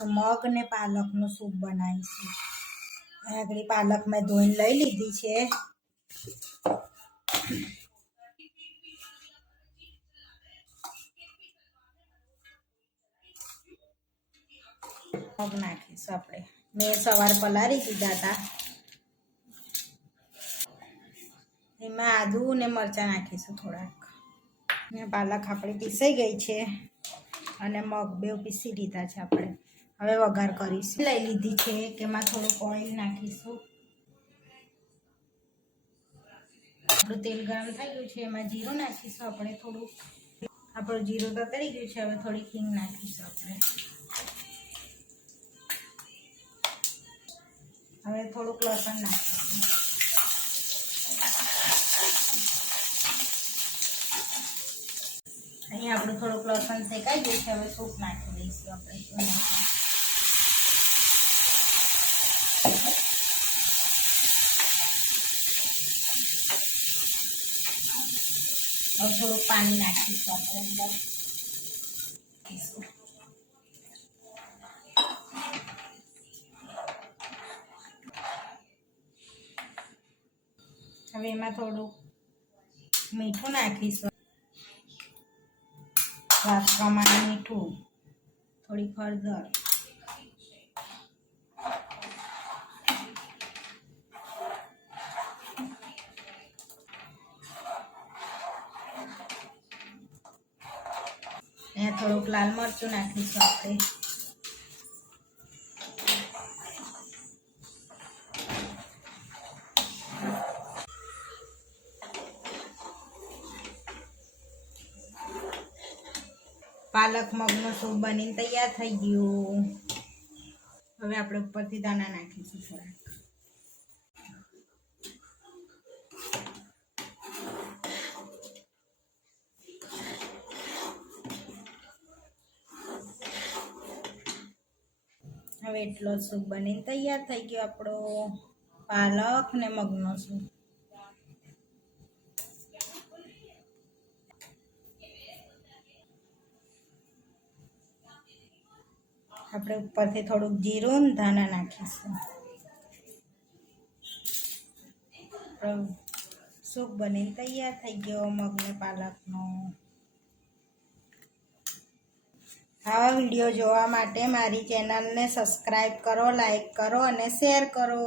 મગ ને પાલકનું સૂપ બનાવીશું. આગળ પાલક મેં ધોઈને લઈ લીધી છે. મગ નાખીશું આપણે. મેં સવારે પલાળી દીધા હતા. એમાં આદુ ને મરચાં નાખીશું થોડાક. ને પાલક આપણી પીસાઈ ગઈ છે અને મગ બે પીસી લીધા છે આપણે. હવે વઘાર કરીશું. લઈ લીધી છે કે એમાં થોડુંક ઓઇલ નાખીશું. આપણું તેલ ગરમ થઈ ગયું છે, એમાં જીરું નાખીશું આપણે થોડુંક. આપણું જીરું તો તળી ગયું છે. હવે થોડી હિંગ નાખીશું આપણે. હવે થોડુંક લસણ નાખીશું. અહીંયા આપણું થોડુંક લસણ શેકાઈ ગયું છે. હવે સૂપ નાખી દઈશું આપણે. હવે થોડુંક પાણી નાખીશું આપણે અંદર. હવે એમાં થોડુંક મીઠું નાખીશું. સ્વાદ પ્રમાણે મીઠું, થોડી હળદર, અહીંયા થોડુંક લાલ મરચું નાખીશું આપણે. પાલક મગનો સૂપ બનીને તૈયાર થઈ ગયું. હવે આપણે ઉપરથી દાણા નાખીશું થોડાક. હવે એટલો સૂપ બનીને તૈયાર થઈ ગયો આપણો પાલક ને મગનો સૂપ. આપણે ઉપરથી થોડુંક જીરું ને ધાણા નાખીશું. સૂપ બનીને તૈયાર થઈ ગયો મગ ને પાલકનો. આવા વિડીયો જોવા માટે મારી ચેનલને સબસ્ક્રાઈબ કરો, લાઈક કરો અને શેર કરો.